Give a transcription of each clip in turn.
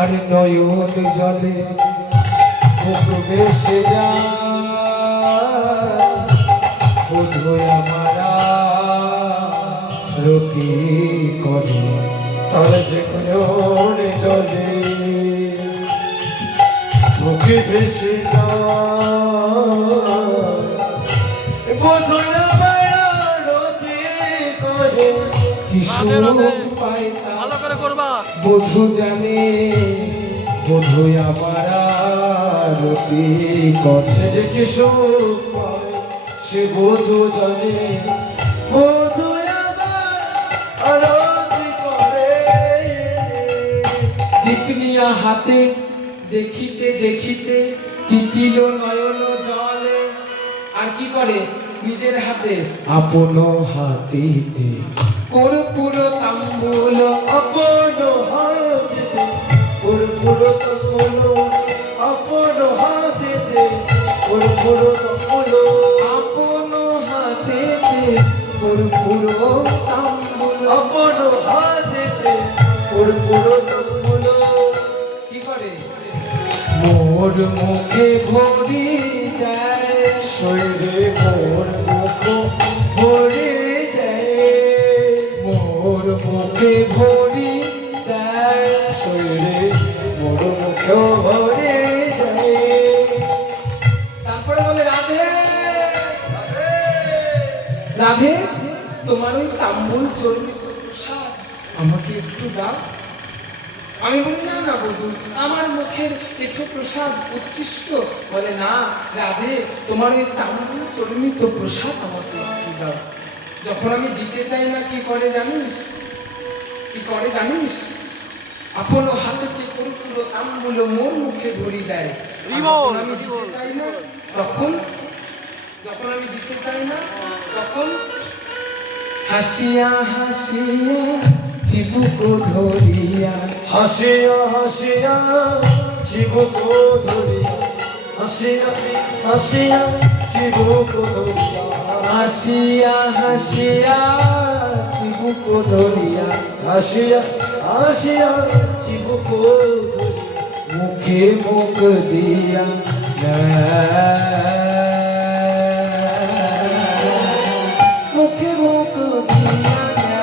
আর নয়ন জলে মুখ ভেসে যায় বধূ আমারা রতি করে তার যে নয়ন জলে মুখে ভেসে যায় বধূ আমারা রতি করে। ভালো করে করবা বধূ জানে বধূ আমারা রতি করছে যে কিশোর পায় সে বধূ জানে বধূ আমার রতি করে। দীপনিয়া হাতে দেখিতে দেখিতে তিতিল নয়ন জলে আর কি করে নিজের হাতে আপন হাতিতে কর্পূর তাম্বুল আপন হাতিতে কর্পূর তাম্বুল আপন হাতিতে কর্পূর তাম্বুল আপন হাতেতে কর্পূর তাম্বুল আপন হাতিতে কর্পূর তাম্বুল কি করে মোর মুখে ভরি দেয় শৈরে মোর মুখ ভরে দেয় মোর মুখে ভরি দেয় শৈরে মোর মুখ ভরে দেয়। তারপরে বলে রাধে রাধে তোমার ওই তাম্বুল চর্বিত প্রসাদ আমাকে একটু দাও। আমি বলি না না বধূ আমার মুখের একটু প্রসাদ উচ্ছিষ্ট। বলে না রাধে তোমার ওই তাম্বুল চর্বিত প্রসাদ আমাকে একটু দাও। যখন আমি দিতে চাই না কি করে জানিস কি করে জানিস আপন হাতেতে কর্পূর তাম্বুল মোর মুখে ভরি দেয়। যখন আমি দিতে চাই না তখন যখন আমি দিতে চাই না তখন হাসিয়া হাসিয়া চিবুক ধরিয়া হাসিয়া হাসিয়া চিবুক ধরিয়া হাসিয়া হাসিয়া চিবুক ধরিয়া হাসিয়া হাসিয়া চিবুক ধরিয়া হাসিয়া হাসিয়া চিবুক ধরিয়া মুখে মুখ দিয়া মুখে মুখ দিয়া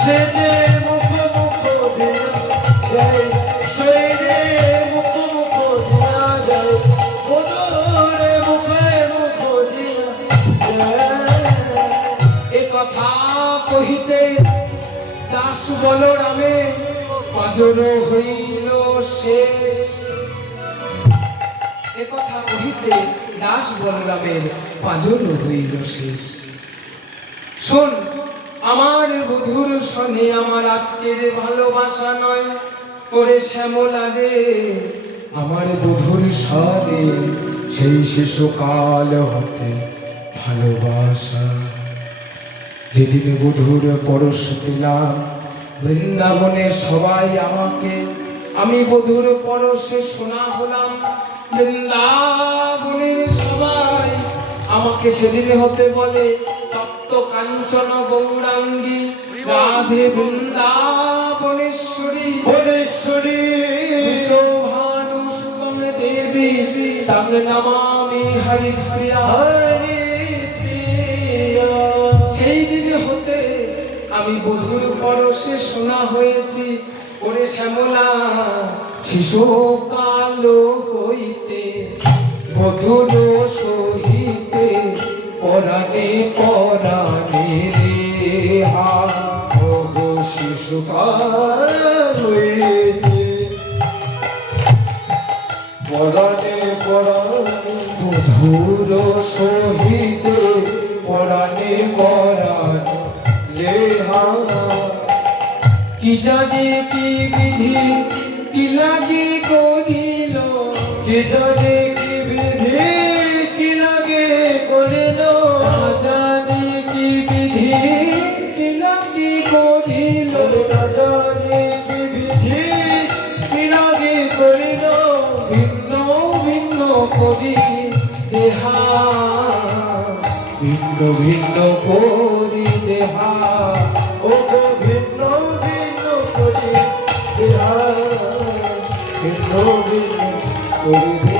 সে যে মুখ মুখ দিয়া যায় সে যে মুখ মুখ দিয়া যায় বধূরে মুখে মুখ দিয়া যায়। এ কথা কহিতে দাস বলরামে পাজর হইল শেষ। এ কথা কহিতে দাস বলরামের পাজর হইল শেষ। শোন আমার বধুর শোনে আমার আজকের ভালোবাসা নয় করে শ্যামলা রে আমার বধুর সনে সেই শিশুকাল হতে ভালোবাসা। যেদিন বধুর পরশ পেলাম বৃন্দাবনে সবাই আমাকে আমি বধুর পরশে সোনা হলাম। বৃন্দাবনের সবাই আমাকে সেদিন হতে বলে তপ্ত কাঞ্চন গৌরাঙ্গী রাধে বৃন্দাবনেশ্বরী বনেশ্বরী বিশ্বভানু সুগম দেবী তং নমামি হরি প্রিয়া। হরি প্রিয়া। সেই দিন হতে আমি বধুর পরশে সোনা হয়েছি ওরে শ্যামলা শিশুকাল হইতে বধুর সহিতে পরাণে পরাণে রে হা ওগো শিশুকাল হইতে পরাণে পরাণে বধুর সহিতে পরাণে পরাণে লেহা কি জানে কি বিধি কি লাগি করিল কি জানে কি বিধি কি লাগে করিল না জানে কি বিধি কি লাগি করিল না জানে কি বিধি কি লাগে করিল ভিন্ন ভিন্ন করি দেহা ভিন্ন ভিন্ন করি দেহা ওগো ভিন্ন ভিন্ন করি দেহা ছিন্ন ভিন্ন করিবে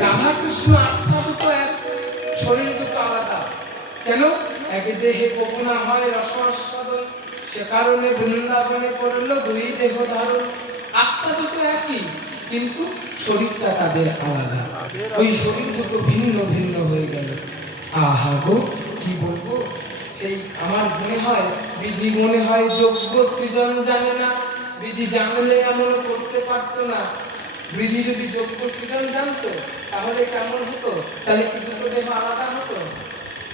রাধা কৃষ্ণ আত্মা দুটো এক, শরীর দুটো আলাদা। কেন? এক দেহে প্রভু না হয় রসাস্বাদন, সে কারণে বৃন্দাবনে করলো দুই দেহ ধারণ। আত্মা দুটো একই, কিন্তু শরীরটা তাদের আলাদা। ওই শরীর দুটো ভিন্ন ভিন্ন হয়ে গেল। আহা গো, কি বলবো, সেই আমার মনে হয় বিধি মনে হয় যোগ্য সৃজন জানে না। বিধি জানলে এমন করতে পারতো না। বিধি যদি যোগ্য সৃজন জানতো তাহলে কেমন হতো? তাহলে কি দুটো দেহ আলাদা হতো?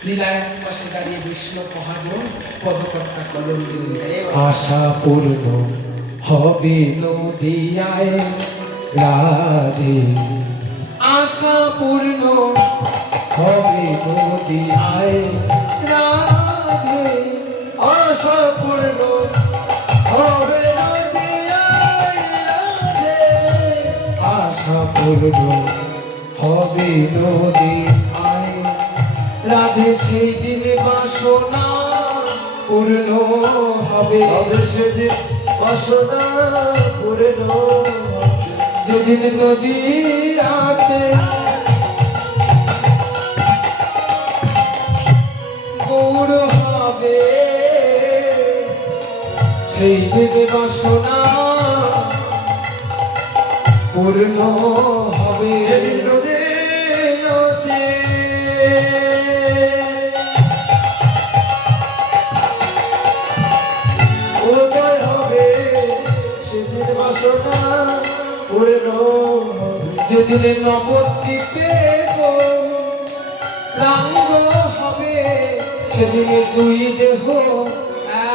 লীলায় পাশে দাঁড়িয়ে বিষ্ণু মহাজন পদকর্তা কলম দিলেন, আশা পূর্ণ হবে নদিয়ায় রাধে, আশা পূর্ণ হবে নদিয়ায় রাধে, আশা পূর্ণ হবে নদিয়ায় রাধে, আশা পূর্ণ হবে নদিয়ায় রাধে, সেই দিন বাসনা পূর্ণ হবে, হবে সেদিন বাসনা পূর্ণ যেদিন নদীতে গৌর হবে, সেই দিন বাসনা পূর্ণ হবে। যেদিন নদীতে উদয় হবে সেদিন বাসনা পূর্ণ হবে, যেদিন নবদ্বীপে রাঙ্গ হবে, সেদিন দুই দেহ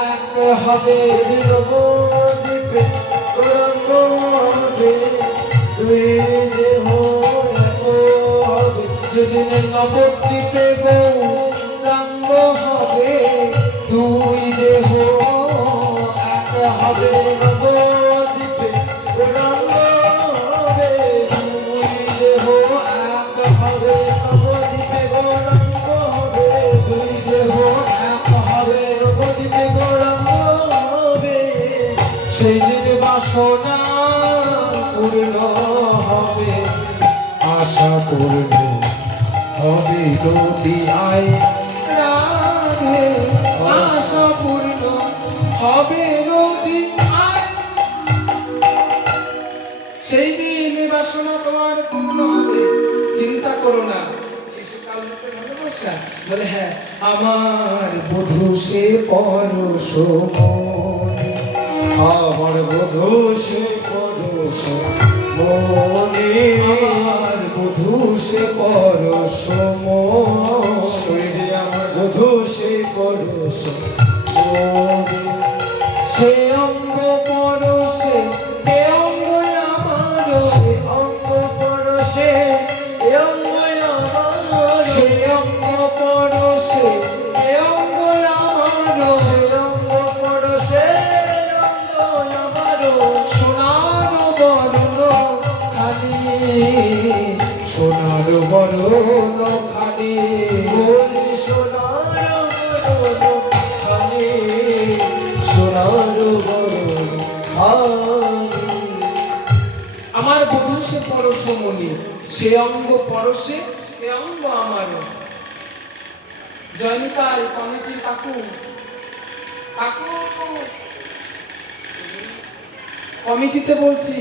এক হবে, যেদিন নবদ্বীপে গৌরাঙ্গ হবে দুই দেহ এক হবে, যেদিন নবদ্বীপে গৌরাঙ্গ হবে দুই দেহ এক হবে, নবদ্বীপে গৌরাঙ্গ হবে দুই দেহ এক হবে, নবদ্বীপে গৌরাঙ্গ হবে দুই দেহ এক হবে, নবদ্বীপে গৌরাঙ্গ হবে সেই দিন বাসনা পূর্ণ হবে, আশা পূর্ণ হবে নদিয়ায় রাধে, আশা পূর্ণ হবে নদিয়ায়, সেই দিন বাসনা তোমার পূর্ণ হবে। চিন্তা করো না, শিশুকাল হতে ভালোবাসা বলে, হ্যাঁ আমার বধূ সে পরশ মনে, আমার বধূ সে পরশ মনে, আমার বধূ সে পরশ মনে, শরীরে আমার বধূ সে পরশ মনে, সে অঙ্গ পরশে এ অঙ্গ আমার, সে অঙ্গ পরশে এ অঙ্গ আমার, সে অঙ্গ পরশে এ অঙ্গ আমার, সে অঙ্গ পরশে অঙ্গ আমার, সোনার বরণ খালি, সোনার বরণ খালি, বলি সোনার বরণ খানি, সোনার বরণ খানি, আমার বধূ সে পরশ মনি, সে অঙ্গ পরশে এ অঙ্গ আমার। জয়নিতাই কমিটির কাকু, কাকু কমিটিতে বলছি,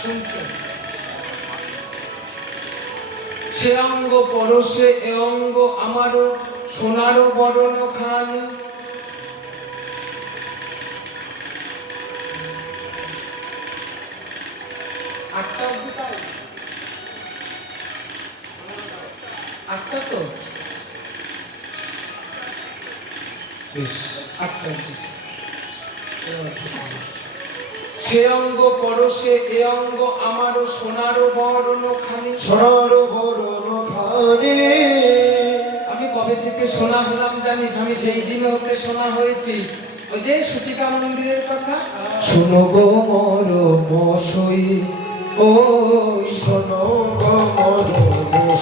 শুনছেন? সে অঙ্গ পরশে এ অঙ্গ আমারও, সোনারও বরণ খানি, আটটা অব্দি তাই, আটটা তো বেশ, আটটা অব্দি। সে অঙ্গ পরশে এ অঙ্গ আমারও, সোনারও বরণ খানি, সোনার বরণ খানি, আমি কবে থেকে সোনা হলাম জানিস? আমি সেই দিন হতে সোনা হয়েছি। ওই যে সুতিকা মন্দিরের কথা, শোনো গো মর মশই, ও শোনো গো মর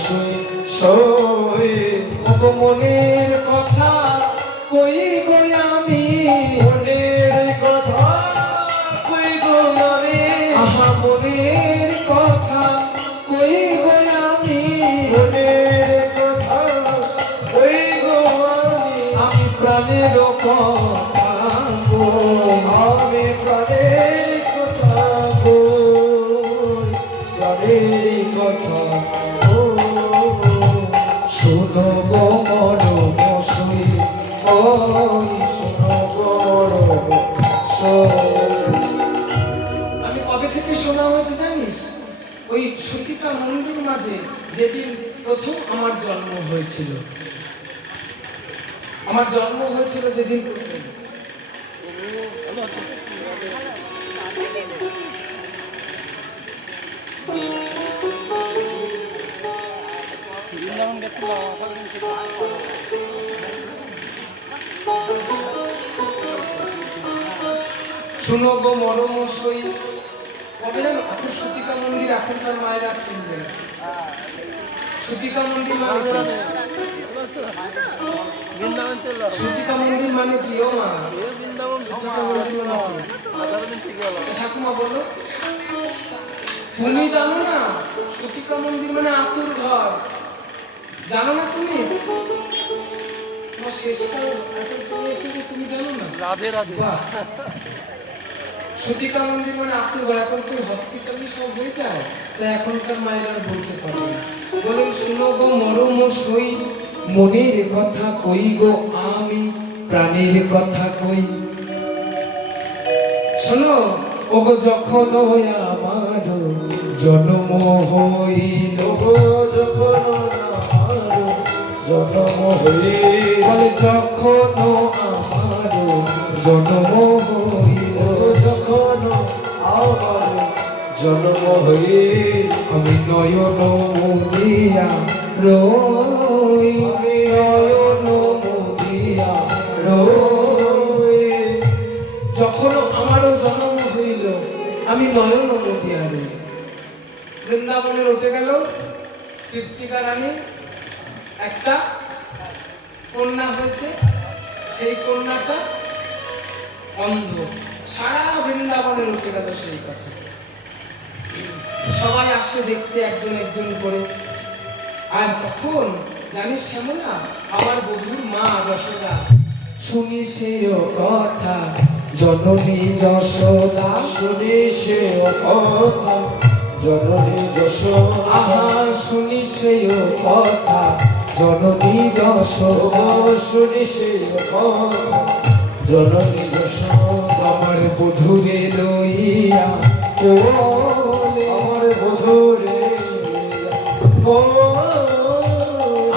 সই সই ওগো মনের কথা কই গো আমি, মনের কথা কই গো আমি আহা মনের কথা কই গো আমি, মনের কথা কই গো আমি প্রাণের কথা গো, আমি প্রাণের কথা কই প্রাণের কথা শোনো গো মরম সই ওই শোনো বড় আমি কবে থেকে শোনা হয়েছে জানিস? ওই সতীকা মন্দির মাঝে যেদিন প্রথম আমার জন্ম হয়েছিল, আমার জন্ম হয়েছিল যেদিন প্রথম। শুনো গো মরম সই কবে জানো? এখন সতীকা মন্দির এখনকার মায়েরা চিনবে না। সতীকা মন্দির মানে কি? সতীকা মন্দির মানে কি ও মা? সতীকা মন্দির মানে কি? ঠাকুমা বলো, তুমি জানো না? সতীকা মন্দির মানে আতুর ঘর, জানো না তুমি? তোমার শেষকাল এখন চলে এসেছে, তুমি জানো না? রাধে রাধে। বাহ। সতীকা মন্দির মানে আতুর ঘর, এখন তো হসপিটালে সব হয়ে যায়, তাই এখনকার মায়েরা আর বলতে পারবে না। বলেন শুনো গো মরম সই মনের কথা কই গো আমি প্রাণের কথা কই। শোনো ওগো যখন আমার জন্ম হইল, যখন আমার জন্ম হইল বলে যখন আমার জন্ম হইল, যখন আমার জন্ম হইল আমি নয়ন মুদিয়া রই, আমি নয়ন মুদিয়া রই। যখন আমারও জন্ম হইল আমি নয়ন মুদিয়া রই। বৃন্দাবনে উঠে গেল কৃত্তিকা রানী, একটা কন্যা হয়েছে, সেই কন্যাটা অন্ধ। সারা বৃন্দাবনে উঠে গেল সেই কথা। সবাই আসে দেখতে একজন একজন করে। আর তখন জানিস শ্যামলা, আমার বধূর মা যশোদা শুনি সেই কথা, জননী যশোদা শুনি সে কথা জননী যশোদা আহা শুনি সেই কথা, জননী যশোদা শুনি সে কথা জননী যশোদা আমার বধূরে লইয়া কোলে, আমার বধূরে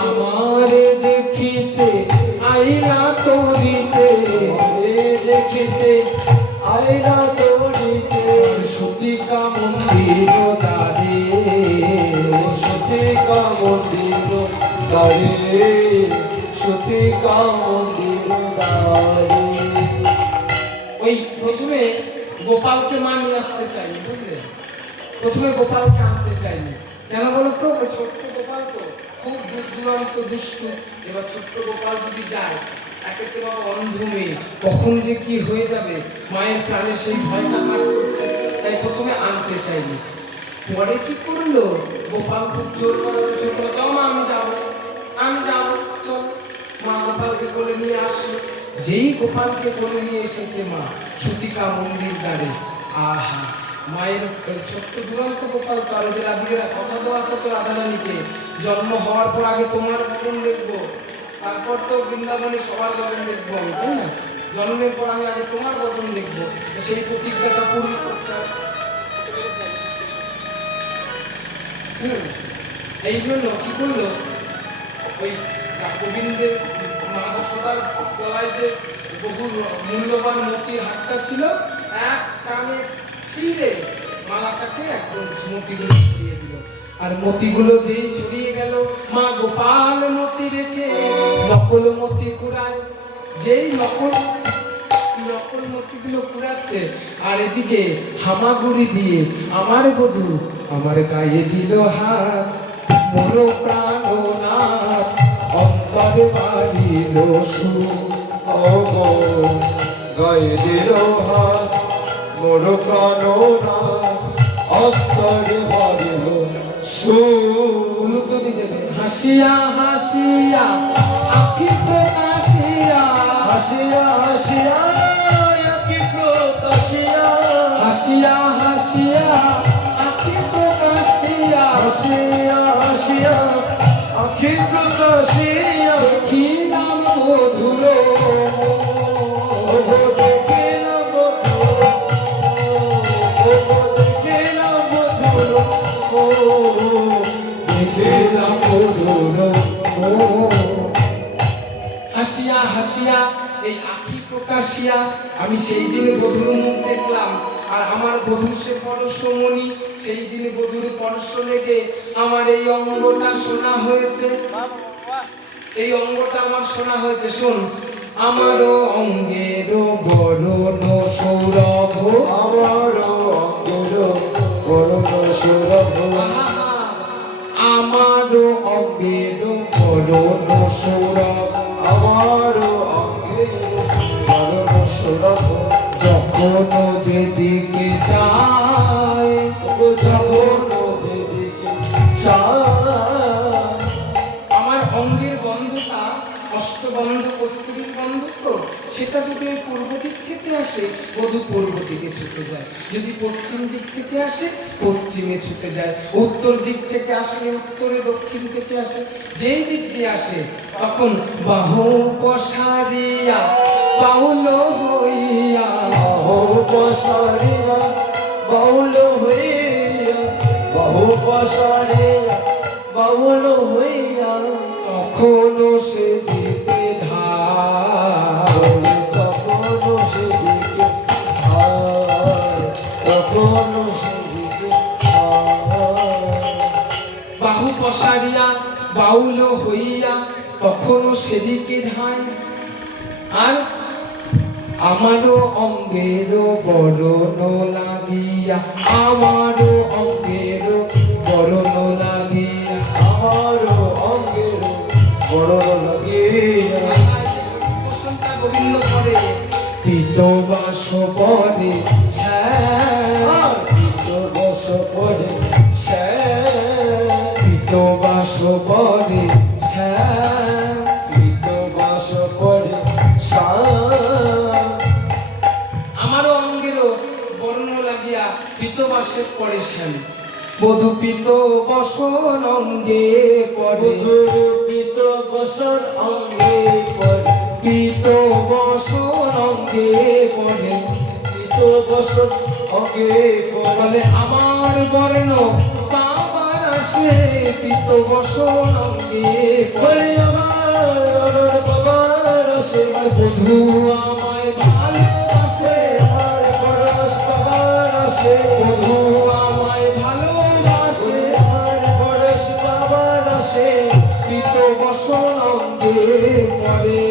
আমার দেখিতে আইলা তরিতে, দেখিতে আইলা তরিতে সতীকা মন্দির দ্বারে, সতীকা মন্দির দ্বারে সতীকা মন্দির দ্বারে ওই প্রথমে গোপালকে মা নিয়ে আসতে চাইনি, বুঝলে? প্রথমে গোপালকে আনতে চাইনি, কেন বলতো? ওই ছোট্ট গোপাল তো খুব দূর দূরান্ত দুষ্টু। এবার ছোট্ট গোপাল যদি যায়, একে বাবা অন্ধ মেয়ে, কখন যে কি হয়ে যাবে মায়ের প্রাণে সেই ভয়টা কাজ করছে, তাই প্রথমে আনতে চাইনি। পরে কি করলো গোপাল, খুব জোর করে ছোট, যাও মা আমি যাবো, আমি যাবো, চল। মা গোপালকে কোলে নিয়ে আসলো। যেই গোপালকে কোলে নিয়ে এসেছে মা সতীকা মন্দির দ্বারে, আহা মায়ের ছোট্ট দুরন্ত গোপাল, তার যে রাধিরা কথা তো আছে তো রাধারানীকে, জন্ম হওয়ার পর আগে তোমার বদন দেখবো, তারপর তো বৃন্দাবনে সবার বদন দেখবো আমি, তাই না? জন্মের পর আমি আগে তোমার বদন দেখবো, সেই প্রতিজ্ঞাটা পূর্ণ করতে হবে। এই জন্য কি করলো, ওই গোবিন্দের মা যশোদার গলায় যে বহু মূল্যবান মতির হারটা ছিল, এক টানে ছিঁড়ে মালাটাকে একদম মতিগুলো ছড়িয়ে দিল। আর মতিগুলো যেই ছড়িয়ে গেল, মা গোপাল মতি রেখে নকল মতি কুড়ায়। যেই নকল মতিগুলো কুড়াচ্ছে, আর এদিকে হামাগুড়ি দিয়ে আমার বধূ আমার গায়ে দিল হাত। মোর প্রাণনাথ অন্তরে বাড়িল সুর। ওগো গায়ে দিল হাত মোর প্রাণনা অন্তরে বাড়িল সুর। উলুধ্বনি দেবে। হাসিয়া হাসিয়া আখি প্রকাশিয়া, হাসিয়া হাসিয়া কি প্রকাশিয়া, হাসিয়া হাসিয়া আখি প্রকাশিয়া, হাসিয়া হাসিয়া আখি প্রকাশিয়া দেখিলাম মধুর ওগো দেখিলাম মধুর, ওগো দেখিলাম মধুর, ও দেখিলাম মধুর। হাসিয়া হাসিয়া এই আখি প্রকাশিয়া আমি সেই দিন বধুর মুখ দেখলাম, আর আমার বধূ সে পরশমণি, সেই দিন বধুর পরশ লেগে আমার এই অঙ্গটা শোনা হয়েছে, এই অঙ্গটা আমার শোনা হয়েছে। শোন, আমারও অঙ্গের বরণ সৌরভ, আমারও অঙ্গের বরণ সৌরভ, আমারও অঙ্গের বরণ সৌরভ, আমারও অঙ্গের বরণ সৌরভ, যখন যেদিকে যায়, যখন যেদিকে চায়। আমার অঙ্গের গন্ধটা অষ্টগন্ধ কস্তুরীর গন্ধ, তো সেটা যদি ওই পূর্ব দিক থেকে আসে বধূ পূর্ব দিকে ছুটে যায়, যদি পশ্চিম দিক থেকে আসে পশ্চিমে ছুটে যায়, উত্তর দিক থেকে আসলে উত্তরে, দক্ষিণ থেকে আসে, যেই দিক দিয়ে আসে তখন বাহু পসারিয়া বাউল হইয়া, বাহু পসারিয়া বাউল হইয়া, বাহু পসারিয়া বাউল হইয়া, তখনও সেদিকে ধার, তখনও সেদিকে আয়, তখনও সেদিকে আয়। বাহু পসারিয়া বাউল হইয়া তখনও সেদিকে ধায়। আর আমারও অঙ্গের বরণ লাগিয়া, আমারও অঙ্গের বরণ লাগিয়া, আমারও অঙ্গের বরণ লাগিয়া, বসন্তা গোবিন্দ পরে পিতবাস পরে আর বস পড়ে শ্যাম, পিতবাস পরে বস পড়ে শ্যাম। আমারও অঙ্গেরও বর্ণ লাগিয়া পিতবাসের পরে শ্যাম, বধূ পিত বসন অঙ্গে পড়ে, মধুরপিত বসন অঙ্গে পড়ে, পিত বসন অঙ্গে পড়ে, পিত বসন অঙ্গে পড়ে, বলে আমার বর্ণ বাবার আসে, পিত বসন অঙ্গে পড়ে, বলে আমার বাবার আসে, বধূ আমায় ভালোবাসে, আমার পরশ বাবার আসে, বধূ আমায় ভালোবাসে, আমার পরশ বাবার আসে, পিত বসন অঙ্গে পড়ে।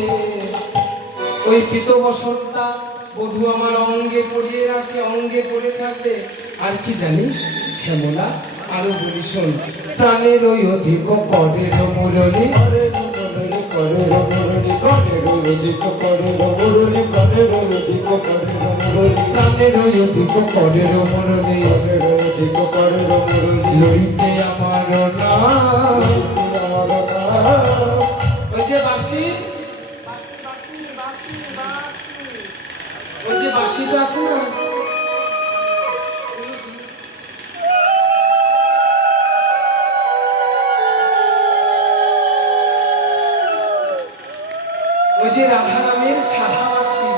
ওই পিত বসনটা বধূ আমার অঙ্গে পরিয়ে রাখে, অঙ্গে পড়ে থাকে। আর কি জানিস শ্যামলা, আরো বলি শোন, প্রাণের ওই অধিক করের মুরলি, করে মুরলি করে মুরলি করে রোজিক করে মুরলি করে রোজিক করে মুরলি প্রাণের ওই অধিক করের মুরলি, করে রোজিক করে মুরলি লইতে আমার নাম। আমার নাম। ওই যে বাঁশি, ওই যে বাঁশিটা আছে না, ওই যে রাধারামের সাধা বাঁশি,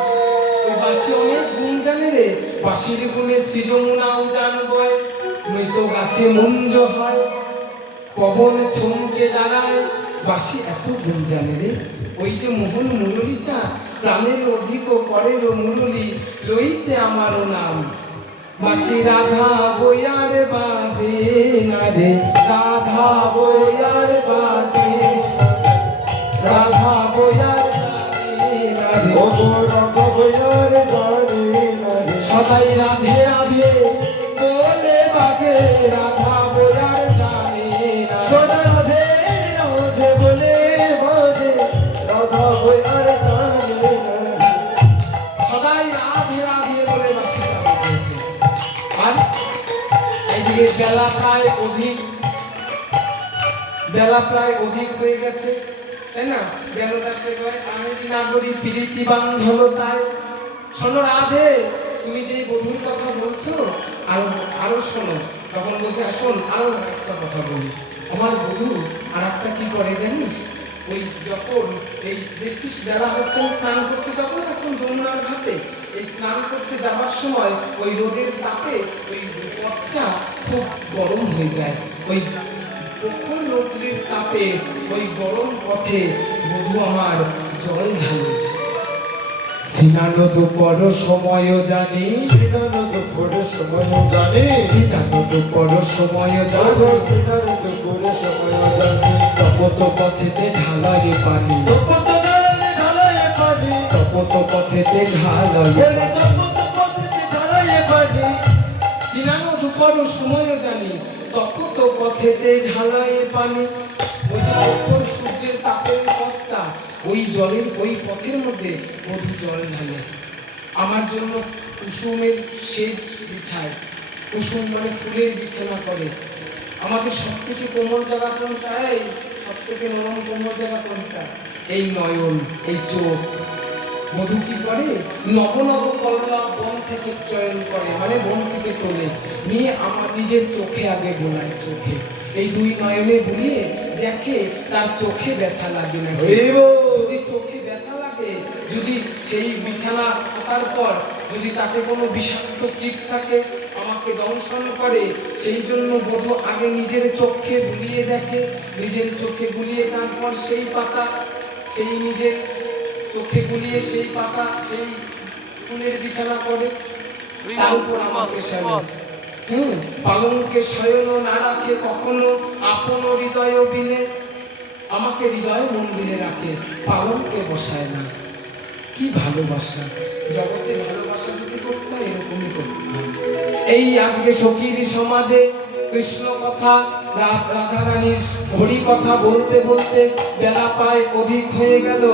ওই বাঁশি অনেক গুণ জানে রে। বাঁশির গুণে সৃজমুনাও জানবয়, মৃত গাছে মুঞ্জ হয়, পবনে থমকে দাঁড়ায়। বাঁশি এত গুণ জানে রে। ওই যে মোহন মুরলীটা, প্রাণের অধিক করের মুরলী, লইতে আমারও নাম। বাঁশি রাধা বইয়ার বাজে না রে, রাধা বইয়ার বাজে, রাধা বইয়ার বাজে না রে। ও রাধা বইয়ার জানে না রে, সবাই রাধে রাধে বলে বাজে, রাধা বইয়ার জানে না। সোনা এদিকে বেলা প্রায় অধিক হয়ে গেছে, তাই না? জ্ঞানদাসের কয় আমেরি নাগরী প্রীতি বান্ধব তাই। শোনো রাধে, তুমি যে বধূর কথা বলছো আরো শোনো। তখন বলছে শোন আরো একটা কথা বলি। আমার বধূ আর একটা কি করে জানিস, ওই যখন এই দেখছিস বেলা হচ্ছে স্নান করতে যাবো না এখন যমুনার ঘাটে, এই স্নান করতে যাবার সময় ওই রোদের তাপে ওই পথটা খুব গরম হয়ে যায়। ওই প্রখর রৌদ্রের তাপে ওই গরম পথে বধূ আমার জল ঢালে। সিনানো দুপর সময় জানি, সিনানো দুপুর সময় জানি, সিনানো দুপর সময় জানি, সিনানো দুপুর সময় জানি। তপত পথেতে ঢালায় পানি, তপত ঢালায় পানি, তপত পথেতে ঢালায় বলে তপত পথেতে ঢালায় পানি। সিনানো দুপর সময় জানি, তপত পথেতে ঢালায় পানি। ওই যে প্রখর সূর্যের তাপের পথটা, ওই জলের ওই পথের মধ্যে বধূ জল ঢালে। আমার জন্য কুসুমের শেড বিছায়, কুসুম মানে ফুলের বিছানা করে। আমাদের সব থেকে কোমল জায়গা কোনটা, এই সব থেকে নরম কোমল জায়গা কোনটা? এই নয়ন, এই চোখ। বধূ কি করে, নব নব কল্লা বন থেকে চয়ন করে, মানে বন থেকে তোলে, নিয়ে আমার নিজের চোখে আগে বোলায়। চোখে এই দুই নয়নে বুলিয়ে দেখে তার চোখে ব্যথা লাগে না। যদি চোখে ব্যথা লাগে, যদি সেই বিছানা থাকার পর যদি তাতে কোনো বিষাক্ত কীট থাকে আমাকে দংশন করে, সেই জন্য বধূ আগে নিজের চোখে বুলিয়ে দেখে, নিজের চোখে বুলিয়ে তারপর সেই পাতা, সেই নিজের চোখে বুলিয়ে সেই পাতা সেই ফুলের বিছানা করে, তার উপর আমাকে শয়ন। পালঙ্কে শয়ন না রাখে কখনো আপন হৃদয় বিনে, আমাকে হৃদয় মন্দিরে রাখে, পালঙ্কে বসায় না। কি ভালোবাসা! জগতে ভালোবাসা যদি করতে হয় এরকমই করতে হয়। এই আজকে সখীর সমাজে কৃষ্ণ কথা, রাধারানীর হরি কথা বলতে বলতে বেলা প্রায় অধিক হয়ে গেল।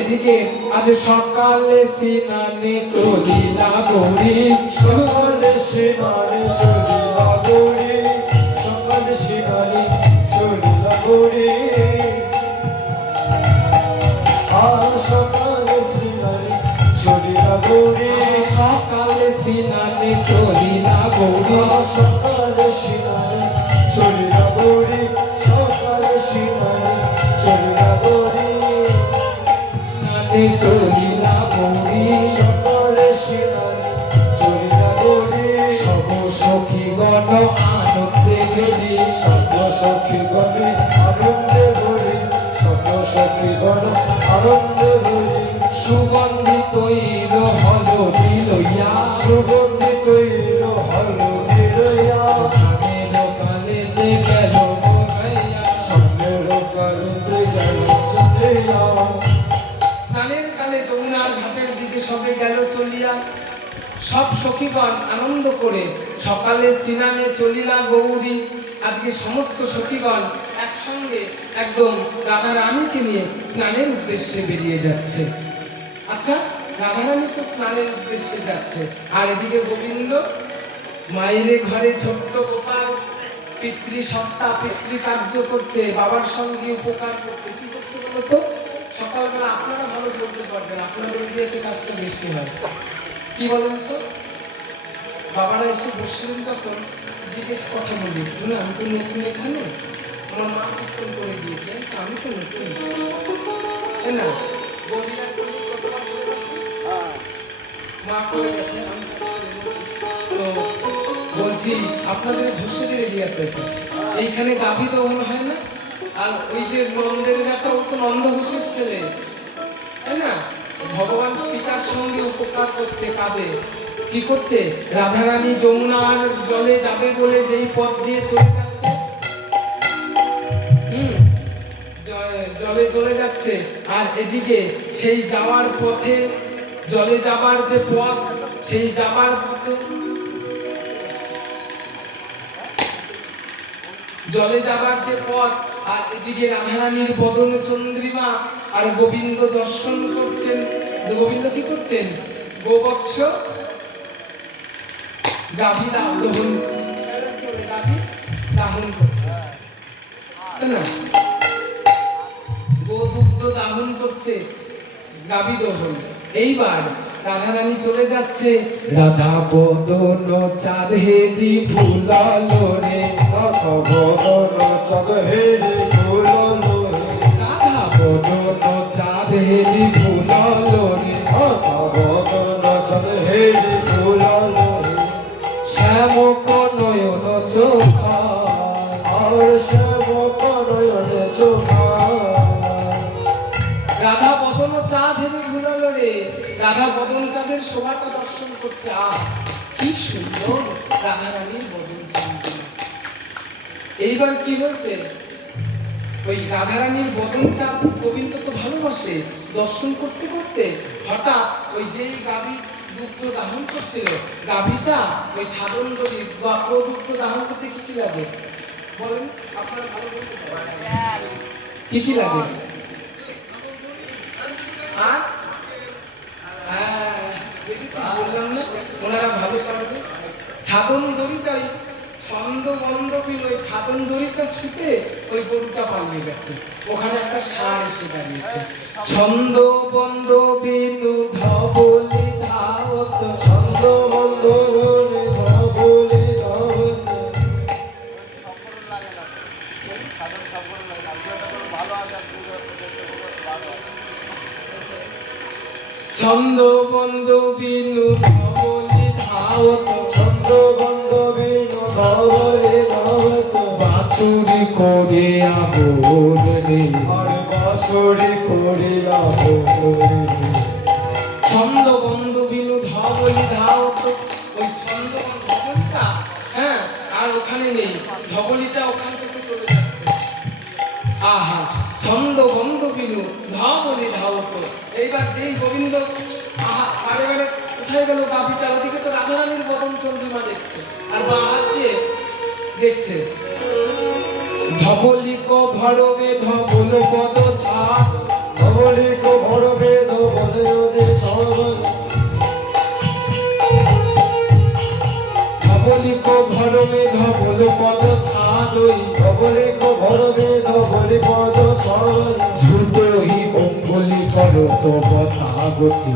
এদিকে আজ সকালে স্নানে চলিলা গৌরী, সকালে স্নানে চলিলা গৌরী, সকালে স্নানে চলিলা গৌরী। সকালে স্নানে চলিলা গৌরী, সকালে স্নানে চলিলা গৌরী, সকালে স্নানে চলিলা গৌরী, সকালে স্নানে চলিলা গৌরী। স্নানে চলিলা গৌরী, সকালে স্নানে চলিলা গৌরী। সব সখীগণ আনন্দে গেলি, সব সখীগণে আনন্দে ভরি, সব সখীগণ আনন্দে ভরি। সুগন্ধিত তৈল হলদি লইয়া, সুগন্ধিত হলদি লইয়া, স্নানের কালেতে গেল গাইয়া, সামনের কালেতে গেল চলিয়া। স্নানের কালে যমুনার ঘাটের দিকে সবে গেল চলিয়া। সব সখীগণ আনন্দ করে সকালে স্নানে চলিলা গৌরী। আজকে সমস্ত সখীগণ একসঙ্গে একদম রাধারানীকে নিয়ে স্নানের উদ্দেশ্যে বেরিয়ে যাচ্ছে। আচ্ছা, রাধারানী তো স্নানের উদ্দেশ্যে যাচ্ছে, আর এদিকে গোবিন্দ মায়ের ঘরে ছোট্ট গোপাল পিতৃসত্তা পিতৃকার্য করছে, বাবার সঙ্গে উপকার করছে। কি করছে বলতো? সকালবেলা আপনারা ভালো বলতে পারবেন, আপনাদের এরিয়াতে কাজটা বেশি হয়। কি বলেন তো? বাবারা এসে বসলেন যখন জিজ্ঞেস কথা বলি, না আমি তো নতুন এখানে, আমার মা কীর্তন করে দিয়েছে, আমি তো নতুন, তাই না? মা করে গেছে, আমি তো বলছি আপনাদের ধূসের এরিয়াতে এইখানে গাভী তো মনে হয় না, আর ওই যে নন্দের একটা ও তো নন্দ ঘোষের ছেলে, তাই না? ভগবান পিতার সঙ্গে উপকার করছে কাজে। কি করছে? রাধারানী যমুনার জলে যাবে বলে যেই পথ দিয়ে চলে যাচ্ছে, জলে চলে যাচ্ছে, আর এদিকে সেই যাওয়ার পথে, জলে যাবার যে পথ, সেই যাবার পথে জলে যাবার যে পথ, আর এদিকে রাধারানীর বদন চন্দ্রিমা, আর গোবিন্দ দর্শন করছেন। গোবিন্দ কি করছেন? গোবৎস গাভী দাও, গাভী দাহন করছে, তাই না? গোদুগ্ধ দাহন করছে, গাভী দহন। এইবার রাধারানী চলে যাচ্ছে, রাধা বদন চাঁদ হেরি ফুলালো রে, রাধা বদন চাঁদ হেরি ফুলালো রে, রাধা বদন চাঁদ হেরি ফুলালো রে, রাধা বদন চাঁদ হেরি ফুলালো রে, শ্যামক নয়ন চোখা, আর শ্যামক নয়নে চোখা। রাধা বদন চাঁদ হেরি ফুলালো রে, রাধা বদন চাঁদের শোভাটা দর্শন করছে। আহ, কি সুন্দর রাধারানীর বদন চাঁদ। এইবার কি হচ্ছে, ওই রাধারানীর বদন চাঁদ গোবিন্দ তো ভালোবাসে, দর্শন করতে করতে হঠাৎ ওই যেই গাভী দুগ্ধ দাহন করছিল, গাভীটা ওই ছাদন দড়ি বা দুগ্ধ দাহন করতে কি কি লাগে বলেন, আপনারা ভালো বলতে পারেন। কি কি লাগে? আর দেখেছি, বললাম না ওনারা ভালো পারবে। ছাদন দড়িটাই ছন্দ বন্ধ বিল, ওই ছাদন দড়িটা ছুটে ওই গরুটা পালিয়ে গেছে, ওখানে একটা ষাঁড় এসে দাঁড়িয়েছে। ছন্দ বন্ধ বিনু ধবলি ধাবত, ছন্দ মন্দ বনে ধবলি ধাবত, ছন্দ বন্ধ বিনু ধবলি ধাবত, ছন্দ বন্ধ বিনু ধবলি ধাবত, বাছুরি করে আবোর রে, আর বাঁশরি করিয়া ভোরে। ছন্দ বন্ধ বিনু ধবলি ধাবত, ওই ছন্দ ধবলিটা, হ্যাঁ, আর ওখানে নেই, ধবলিটা ওখান থেকে চলে যাচ্ছে। আহা, ছন্দ বন্ধ বিনু ধবলি ধাবত। এইবার যেই গোবিন্দ আহা বারে বারে কোথায় গেল গাভীটা, ওদিকে তো রাধারানীর বদন চন্দ্রিমা দেখছে, আর বা হাত দিয়ে দেখছে। ধবলিক ভরবে ধবল পদ ছাপ, ধবলি কো ভরবে ধবলে ওদের সবন, ধবলিক ভরবে ধবল পদ ছাদই, ধবলি কো ভরবে ধবলি পদ সবন, ঝুটহি অঙ্গুলি করত কথা গতি।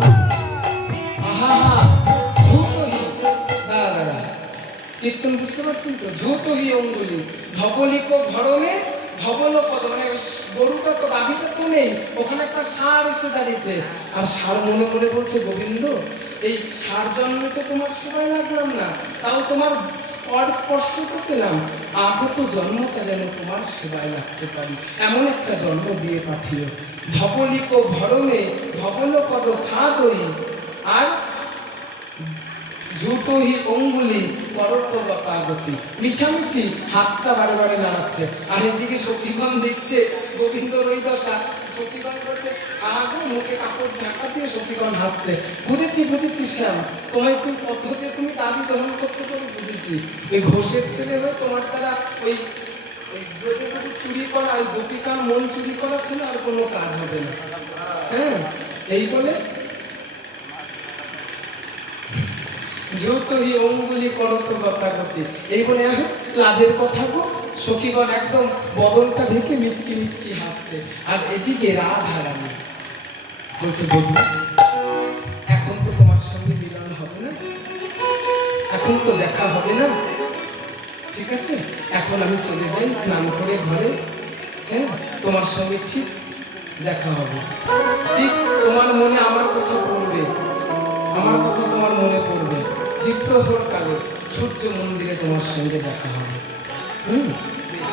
আহা, ঝুটহি, দাঁড়া দাঁড়া, কীর্তন বুঝতে পারছেন তো? ঝুটহি অঙ্গুলি, ধবলিক ভরবে ধবল পদ, মানে গরুটা তো গাভীটা তো নেই, ওখানে একটা ষাঁড় এসে দাঁড়িয়েছে, আর ষাঁড় মনে মনে বলছে, গোবিন্দ এই ষাঁড় জন্মে তো তোমার সেবায় লাগলাম না, তাও তোমার পর স্পর্শ করতে নাম, আগত জন্মটা যেন তোমার সেবায় লাগতে পারি, এমন একটা জন্ম দিয়ে পাঠিও। ধবলিক ভরমে ধবল পদ ছাদই, আর ঝুটহি অঙ্গুলি করতবতাগতি, মিছামিছি হাতটা বারে বারে নাড়াচ্ছে, আর এদিকে সখীগণ দেখছে গোবিন্দর ওই দশা। সখীগণ বলছে, আহা, মুখে কাপড় ঢাকা দিয়ে সখীগণ হাসছে। বুঝেছি বুঝেছি শ্যাম, তোমায় তুমি পদ্ধতি তুমি দাবি দহন করতে পারো, বুঝেছি। ওই ঘোষের ছেলে হয়ে তোমার দ্বারা ওই ব্রজে ব্রজে চুরি করা, ওই গোপিকার মন চুরি করা ছিল, আর কোনো কাজ হবে না। হ্যাঁ, এই বলে ঝুটহি অঙ্গুলি করত গতাগতি, এই বলে লাজের কথা গো। সখীগণ একদম বদনটা ঢেকে মিচকি মিচকি হাসছে, আর এদিকে রাধারানী বলছে, বন্ধু এখন তো তোমার সঙ্গে মিলন হবে না, এখন তো দেখা হবে না, ঠিক আছে, এখন আমি চলে যাই স্নান করে ঘরে, হ্যাঁ, তোমার সঙ্গে ঠিক দেখা হবে, ঠিক তোমার মনে আমার কথা পড়বে, আমার কথা তোমার মনে পড়বে, দ্বিপ্রহর কালে সূর্য মন্দিরে তোমার সঙ্গে দেখা হবে। বেশ।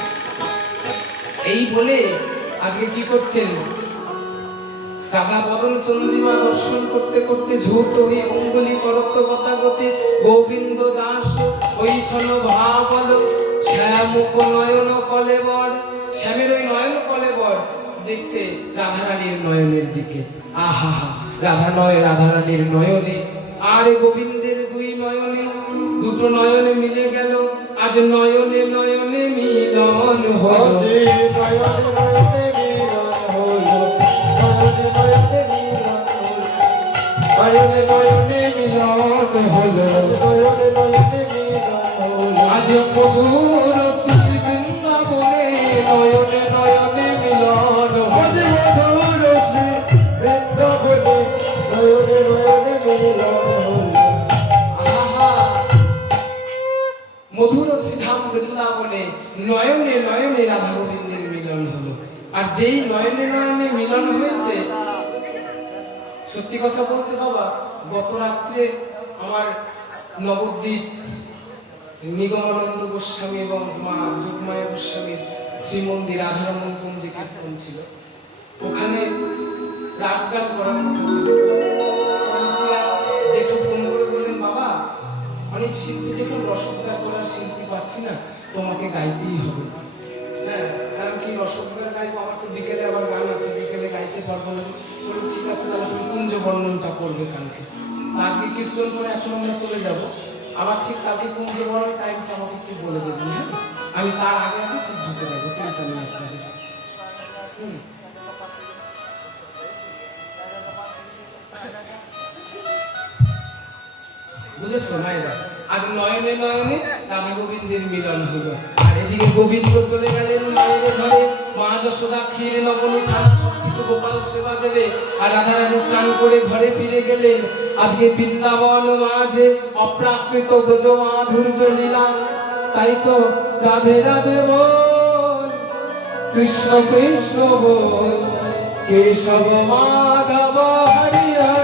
এই বলে আজকে কি করছেন, রাধা বদন চন্দ্রিমা দর্শন করতে করতে ঝুট হই অঙ্গুলি করত গতাগতি, গোবিন্দ দাস ওই ছন ভাবল, শ্যামক নয়ন কলেবর, শ্যামের ওই নয়ন কলেবর দেখছে রাধারানীর নয়নের দিকে। আহা হা, রাধারানীর নয়নে আর গোবিন্দের দুই নয়নে, দুটো নয়নে মিলে গেল, আজ নয়নে নয়নে মিলন হলো, নয়নে নয়নে মিলন হলো, আজ মধুর আর যেই নয়নে নয়নে মিলন হয়েছে, সত্যি কথা বলতে বাবা, গত রাত্রে আমার নবদ্বীপ নিগমানন্দ গোস্বামী এবং মা যোগমায়া গোস্বামীর শ্রীমন্দির রাধারমণ কুঞ্জে কীর্তন ছিল। ওখানে রাস গান করার কথা ছিল। জেঠু ফোন করে বললেন, বাবা অনেক শিল্পী দেখুন রসগোল্লা করার শিল্পী পাচ্ছি না, তোমাকে গাইতেই হবে। হ্যাঁ, আমি কি রসগোল্লা গাইবো? আমার তো বিকেলে আবার গান আছে, বিকেলে গাইতে পারবো না। বলুন ঠিক আছে, তাহলে তুমি কুঞ্জ বর্ণনটা করবে কালকে। আজকে কীর্তন করে এখন আমরা চলে যাব, আবার ঠিক কালকে কুঞ্জ বর্ণন টাইমটা আমাকে একটু বলে দেবেন। হ্যাঁ, আমি তার আগে আগে ঠিক ঢুকে যাবো, চিন্তা নেই আপনাদের। বুঝেছো মায়েরা? আজ নয়নে নয়নে রাধা গোবিন্দের মিলন হলো। আর এদিকে গোবিন্দ চলে গেলেন মায়ের ঘরে। মা যশোদা ক্ষীর নবনী ছানা সবকিছু গোপাল সেবা দেবে। আর রাধারানী স্নান করে ঘরে ফিরে গেলেন। আজকে বৃন্দাবন মাঝে অপ্রাকৃত ব্রজ মাধুর্য লীলা। তাই তো রাধে রাধে বল, কৃষ্ণ কৃষ্ণ বল, কেশব মাধব হরি হরি।